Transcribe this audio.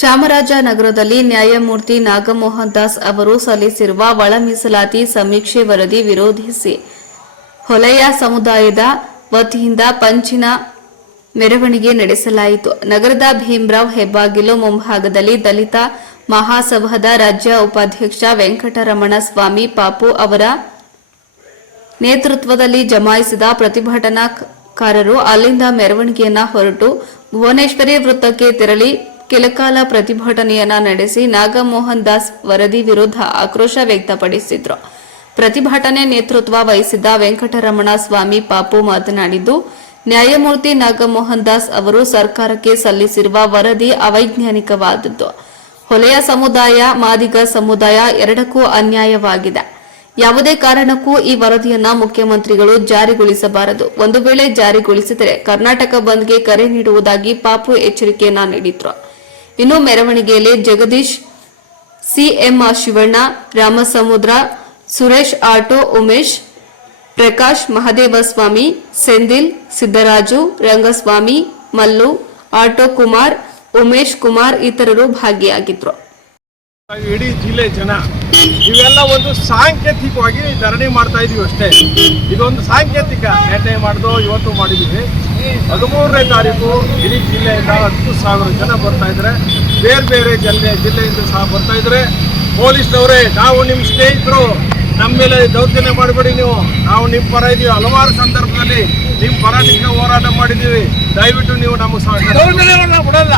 ಚಾಮರಾಜನಗರದಲ್ಲಿ ನ್ಯಾಯಮೂರ್ತಿ ನಾಗಮೋಹನ್ ದಾಸ್ ಅವರು ಸಲ್ಲಿಸಿರುವ ಒಳ ಮೀಸಲಾತಿ ಸಮೀಕ್ಷೆ ವರದಿ ವಿರೋಧಿಸಿ ಹೊಲೆಯ ಸಮುದಾಯದ ವತಿಯಿಂದ ಪಂಚಿನ ಮೆರವಣಿಗೆ ನಡೆಸಲಾಯಿತು. ನಗರದ ಭೀಮರಾವ್ ಹೆಬ್ಬಾಗಿಲು ಮುಂಭಾಗದಲ್ಲಿ ದಲಿತ ಮಹಾಸಭಾದ ರಾಜ್ಯ ಉಪಾಧ್ಯಕ್ಷ ವೆಂಕಟರಮಣ ಸ್ವಾಮಿ ಪಾಪು ಅವರ ನೇತೃತ್ವದಲ್ಲಿ ಜಮಾಯಿಸಿದ ಪ್ರತಿಭಟನಾಕಾರರು ಅಲ್ಲಿಂದ ಮೆರವಣಿಗೆಯನ್ನ ಹೊರಟು ಭುವನೇಶ್ವರಿ ವೃತ್ತಕ್ಕೆ ತೆರಳಿ ಕೆಲಕಾಲ ಪ್ರತಿಭಟನೆಯನ್ನ ನಡೆಸಿ ನಾಗಮೋಹನ್ ದಾಸ್ ವರದಿ ವಿರುದ್ಧ ಆಕ್ರೋಶ ವ್ಯಕ್ತಪಡಿಸಿದ್ರು. ಪ್ರತಿಭಟನೆ ನೇತೃತ್ವ ವಹಿಸಿದ್ದ ವೆಂಕಟರಮಣ ಸ್ವಾಮಿ ಪಾಪು ಮಾತನಾಡಿದ್ದು, ನ್ಯಾಯಮೂರ್ತಿ ನಾಗಮೋಹನ್ ದಾಸ್ ಅವರು ಸರ್ಕಾರಕ್ಕೆ ಸಲ್ಲಿಸಿರುವ ವರದಿ ಅವೈಜ್ಞಾನಿಕವಾದದ್ದು. ಹೊಲೆಯ ಸಮುದಾಯ, ಮಾದಿಗ ಸಮುದಾಯ ಎರಡಕ್ಕೂ ಅನ್ಯಾಯವಾಗಿದೆ. ಯಾವುದೇ ಕಾರಣಕ್ಕೂ ಈ ವರದಿಯನ್ನ ಮುಖ್ಯಮಂತ್ರಿಗಳು ಜಾರಿಗೊಳಿಸಬಾರದು. ಒಂದು ವೇಳೆ ಜಾರಿಗೊಳಿಸಿದರೆ ಕರ್ನಾಟಕ ಬಂದ್ಗೆ ಕರೆ ನೀಡುವುದಾಗಿ ಪಾಪು ಎಚ್ಚರಿಕೆಯನ್ನ ನೀಡಿದ್ರು. ಇನ್ನು ಮೆರವಣಿಗೆಯಲ್ಲಿ Jagadish, CM Shivanna, Ramasamudra, Suresh auto, Umesh, Prakash, Mahadevaswamy, Sendil, Siddaraju, Rangaswamy, Mallu, auto Kumar, Umesh Kumar ಇತರರು ಭಾಗಿಯಾಗಿದ್ರು. ಇಡೀ ಜಿಲ್ಲೆ ಜನ ಇವೆಲ್ಲ ಒಂದು ಸಾಂಕೇತಿಕವಾಗಿ ಧರಣಿ ಮಾಡ್ತಾ ಇದೀವಿ ಅಷ್ಟೇ. ಇದೊಂದು ಸಾಂಕೇತಿಕ ನಿರ್ಣಯ ಮಾಡಿದ್ದು ಇವತ್ತು ಮಾಡಿದ್ದೀವಿ. 13ನೇ ತಾರೀಕು ಇಡೀ ಜಿಲ್ಲೆಯಿಂದ 10,000 ಜನ ಬರ್ತಾ ಇದ್ದಾರೆ. ಬೇರೆ ಬೇರೆ ಜಿಲ್ಲೆಯಿಂದ ಸಹ ಬರ್ತಾ ಇದ್ದಾರೆ. ಪೊಲೀಸ್ನವರೇ, ನಾವು ನಿಮ್ಮ ಸ್ನೇಹಿತರು, ನಮ್ಮ ಮೇಲೆ ದೌರ್ಜನ್ಯ ಮಾಡಬೇಡಿ, ನಾವು ನಿಮ್ಮ ಪರ ಇದ್ದೀವಿ. ಹಲವಾರು ಸಂದರ್ಭದಲ್ಲಿ ನಿಮ್ಮ ಪರ ನಿಂತು ಹೋರಾಟ ಮಾಡಿದ್ದೀವಿ. ದಯವಿಟ್ಟು ನೀವು ನಮಗೆ ಬಿಡಲ್ಲ.